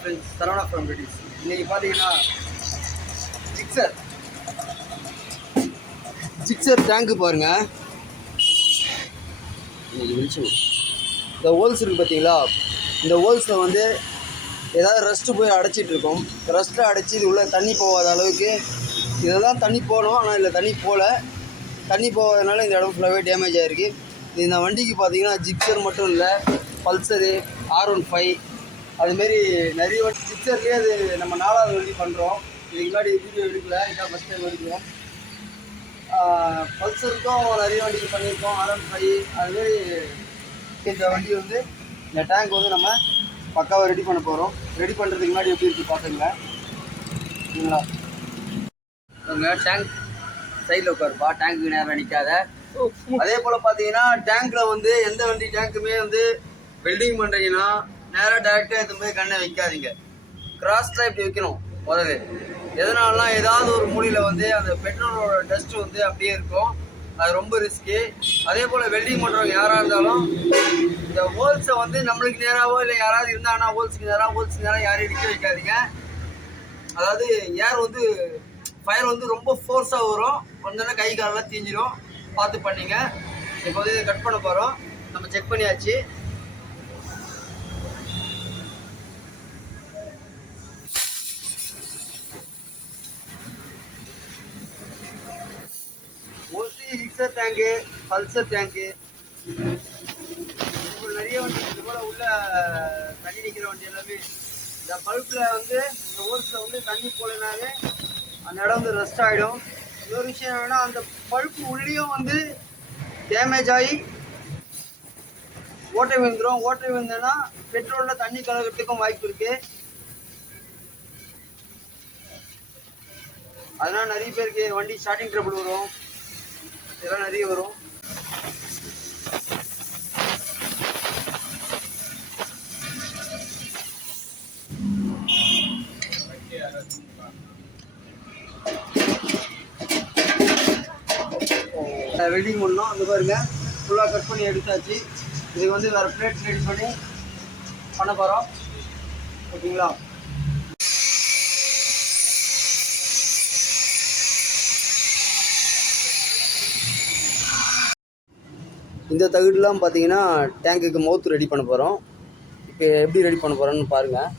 Friends, Saravana from British. இன்றைக்கி பார்த்தீங்கன்னா Gixxer tank பாருங்கள். இன்றைக்கி வெளிச்சம் இந்த ஹோல்ஸ் இருக்குது பார்த்தீங்களா, இந்த ஹோல்ஸில் வந்து ஏதாவது ரெஸ்ட்டு போய் அடைச்சிட்டு இருக்கோம். ரெஸ்ட்டில் அடைச்சி இது உள்ளே தண்ணி போகாத அளவுக்கு இதெல்லாம் தண்ணி போகணும். ஆனால் இல்லை, தண்ணி போகல. தண்ணி போகாதனால இந்த இடம் ஃபுல்லாகவே டேமேஜ் ஆகிருக்கு. இந்த வண்டிக்கு பார்த்தீங்கன்னா ஜிக்ஸர் மட்டும் இல்லை, பல்சரு, R15 அதுமாரி நிறைய வண்டி. ஜிக்ஸர்லேயே அது நம்ம 4வது வண்டி பண்ணுறோம். இதுக்கு முன்னாடி வீடியோ எடுக்கல, இதான் ஃபஸ்ட் டைம் எடுக்கிறோம். பல்சருக்கும் நிறைய வண்டிக்கு பண்ணியிருக்கோம், R15 அதுமாரி. இந்த வண்டி வந்து இந்த டேங்க் வந்து நம்ம பக்காவாக ரெடி பண்ண போகிறோம். ரெடி பண்ணுறதுக்கு முன்னாடி எப்படி இருக்குது பார்த்துங்க. சரிங்களா, உங்க டேங்க் சைடில் உட்காருப்பா, டேங்க்கு நேரம் நிற்காத. அதே போல் பார்த்தீங்கன்னா டேங்க்கில் வந்து எந்த வண்டி டேங்க்குமே வந்து வெல்டிங் பண்ணுறீங்கன்னா நேராக டேரெக்டாக இது போய் கண்ணை வைக்காதீங்க. கிராஸில் இப்படி வைக்கணும் முதல்ல. எதனாலலாம் ஏதாவது ஒரு மூலையில் வந்து அந்த பெட்ரோலோட டஸ்ட்டு வந்து அப்படியே இருக்கும், அது ரொம்ப ரிஸ்க்கு. அதே போல் வெல்டிங் பண்ணுறவங்க யாராக இருந்தாலும் இந்த ஹோல்ஸை வந்து நம்மளுக்கு நேராகவோ இல்லை யாராவது இருந்தாங்கன்னா ஹோல்ஸுக்கு நேராக யாரையும் இடிக்க வைக்காதீங்க. அதாவது ஏர் வந்து ஃபயர் வந்து ரொம்ப ஃபோர்ஸாக வரும், வந்தோன்னா கை காலெல்லாம் தீஞ்சிடும். பார்த்து பண்ணிங்க. இப்போ வந்து இதை கட் பண்ண போகிறோம். நம்ம செக் பண்ணியாச்சு. Mostly Gixxer tank, Pulsar tank, நிறைய வண்டி இது போல் உள்ள தண்ணி நிற்கிற வண்டி எல்லாமே இந்த பல்பில் வந்து இந்த ஹோல்ஸில் வந்து தண்ணி போலனாவே அந்த இடம் வந்து ரெஸ்ட் ஆகிடும். இன்னொரு விஷயம் என்னன்னா, அந்த பல்ப்பு உள்ளேயும் வந்து டேமேஜ் ஆகி ஓட்டை விழுந்துடும். ஓட்டை விழுந்தேன்னா பெட்ரோலில் தண்ணி கலக்கிறதுக்கும் வாய்ப்பு இருக்குது. அதனால் நிறைய பேருக்கு வண்டி ஸ்டார்டிங் ட்ரபிள் வரும், இதெல்லாம் நிறைய வரும். வெல்டிங் பண்ணோம். அந்த பாருங்க ஃபுல்லாக கட் பண்ணி எடுத்தாச்சு. இதுக்கு வந்து வேறு பிளேட்ஸ் ரெடி பண்ணி பண்ண போகிறோம். ஓகேங்களா, இந்த தகுடுலாம் பார்த்தீங்கன்னா டேங்குக்கு மவுத் ரெடி பண்ண போகிறோம். இப்போ எப்படி ரெடி பண்ண போகிறோன்னு பாருங்கள்.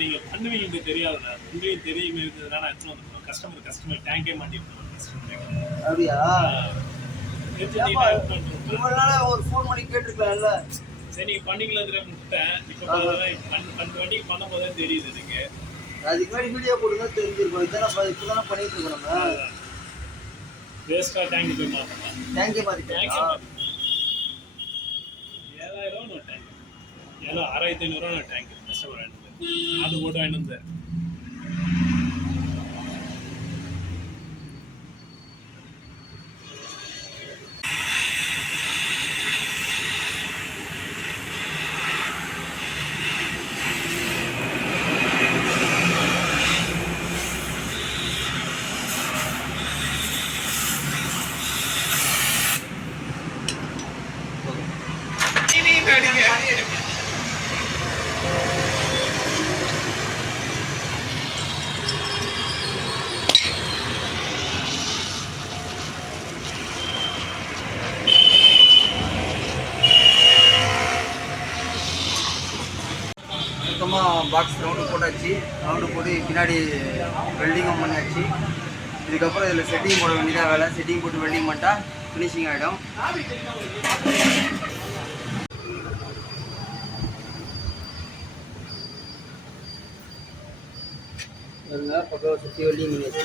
நீங்க பண்ணுவீங்க தெரியாதுல, உங்களுக்கு தெரியுமே இருந்ததுனால கஸ்டமர் டேங்கே மாட்டிருக்கோம். அப்படியா? இவ்வளவு நாளா ஒரு ஃபோன் பண்ணி கேட்டிருக்கலாம்ல. சரி, நீங்க பண்ணீங்களா விட்டேன். இப்போ அந்த வண்டிக்கு பண்ணும் போதே தெரியுது எனக்கு. அதுக்கு முன்னாடி வீடியோ போட்டுதான் தெரிஞ்சிருக்கோம். இப்பதானே பண்ணிட்டு இருக்கோம். நம்ம வேஸ்டா டேங்க் போய் மாத்தலாம். டேங்கே மாத்திட்டேன். 7000 டேங்க், 6500 டேங்க் கஸ்டமர் அது போட்டு வாங்கிட்டு. மொத்தமாக பாக்ஸ் ரவுண்டு போட்டாச்சு. ரவுண்டு போட்டு பின்னாடி வெல்டிங்கும் பண்ணியாச்சு. இதுக்கப்புறம் இதில் செட்டிங் போட வேண்டியதாக வேலை. செட்டிங் போட்டு வெல்டிங் பண்ணிட்டா ஃபினிஷிங் ஆகிடும். பக்கம் சுற்றி வெல்டிங் பண்ணியாச்சு.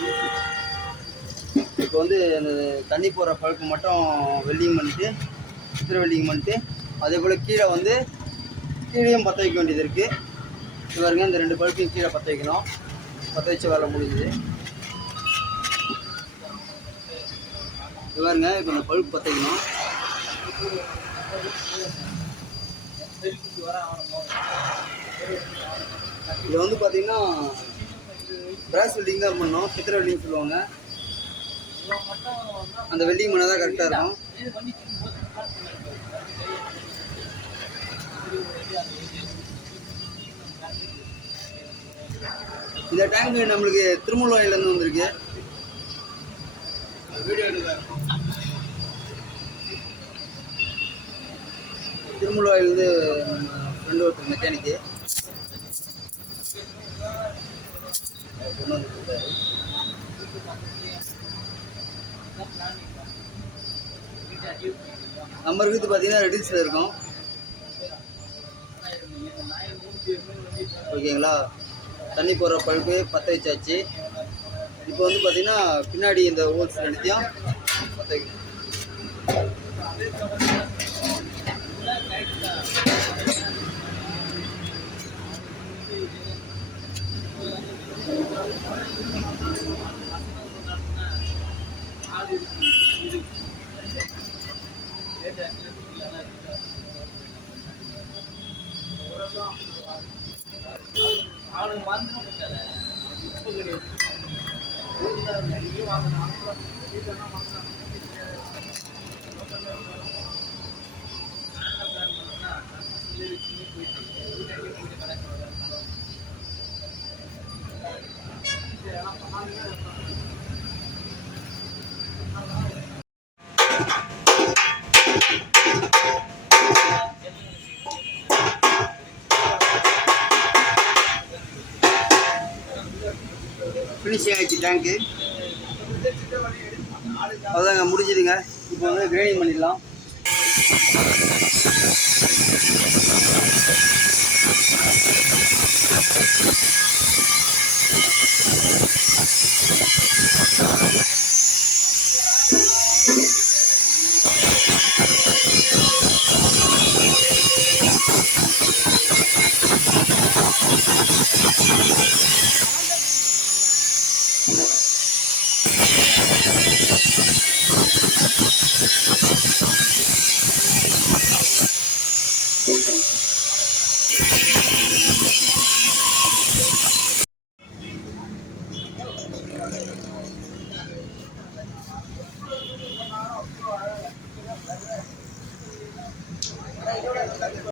இப்போ வந்து அந்த தண்ணி போகிற பழுப்பு மட்டும் வெல்டிங் பண்ணிவிட்டு சுத்திர வெல்டிங் பண்ணிட்டு அதே போல் கீழே வந்து கீழேயும் பற்ற வைக்க வேண்டியது இருக்குது. இது பாருங்க, இந்த 2 பல்பையும் கீழே பற்ற வைக்கணும். பற்ற வச்ச வேலை முடிஞ்சுது. இது பாருங்க, இப்போ இந்த பல்ப் பற்ற வைக்கணும். இது வந்து பார்த்தீங்கன்னா பிராஸ் வெல்டிங் தான் பண்ணணும். சித்திர வெல்டிங் சொல்லுவாங்க. அந்த வெல்டிங் பண்ணால் தான் கரெக்டாக இருக்கும். இந்த டேங்க் நம்மளுக்கு திருமுல்வாயிலேருந்து வந்திருக்கு. திருமுல்வாயிலேருந்து ஃப்ரெண்டு ஒருத்தர் மெக்கானிக்கு கொண்டு வந்து கொடுத்தாரு. நம்ம இருக்கிறது பார்த்தீங்கன்னா ரெடில்ஸில் இருக்கும். ஓகேங்களா? தண்ணி போடுற பழுப்பு பற்ற வச்சாச்சு. இப்போ வந்து பார்த்தீங்கன்னா பின்னாடி இந்த ஹோல்ஸ் எடுத்தியும் பற்ற வைக்கணும். ஃபினிஷிங் ஆகிடுச்சு டேங்க்கு. அதுதாங்க முடிஞ்சுதுங்க. இப்போ வந்து கிரைண்டிங் பண்ணிடலாம்.